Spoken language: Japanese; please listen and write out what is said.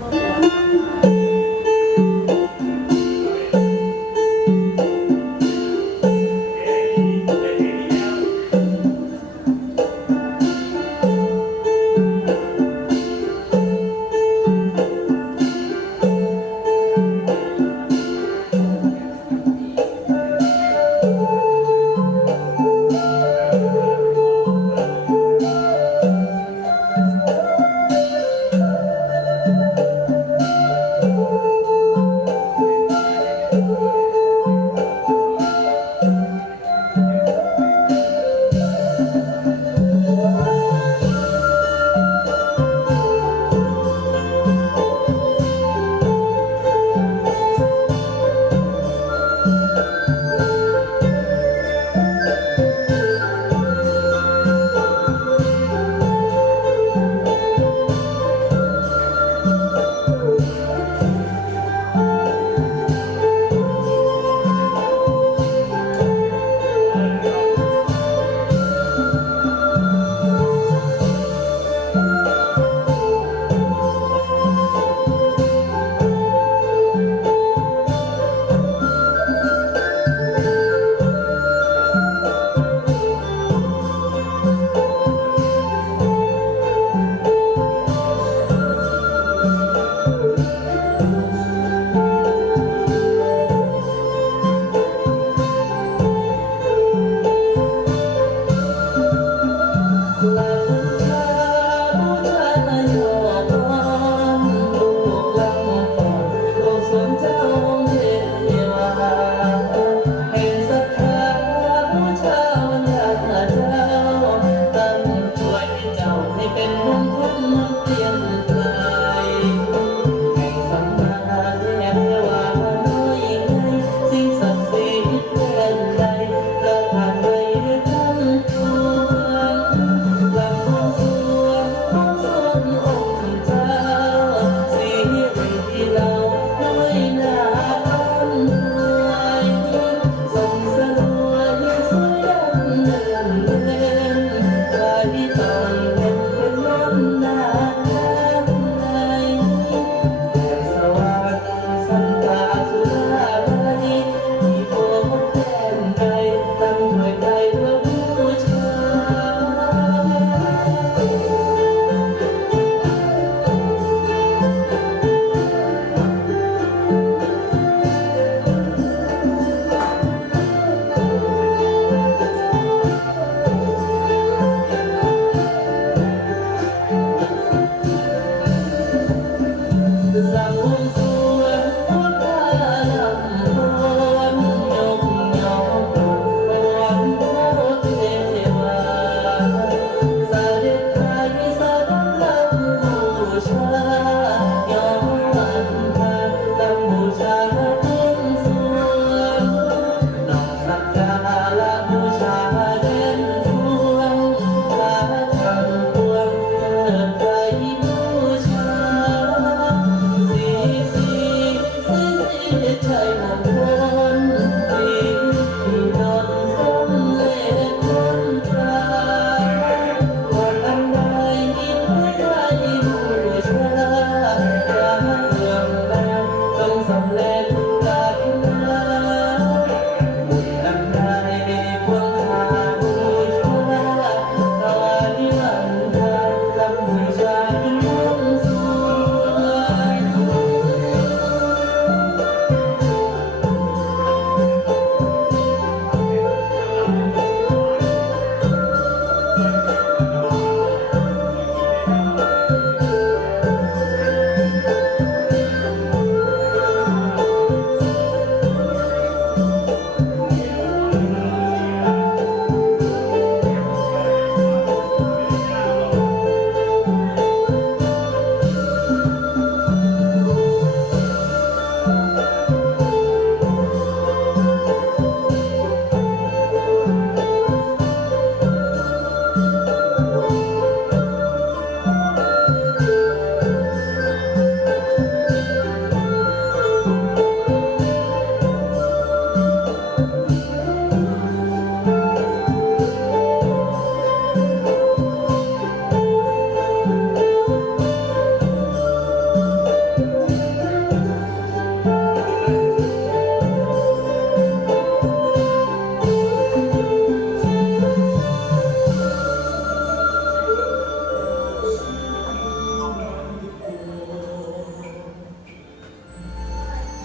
บูชา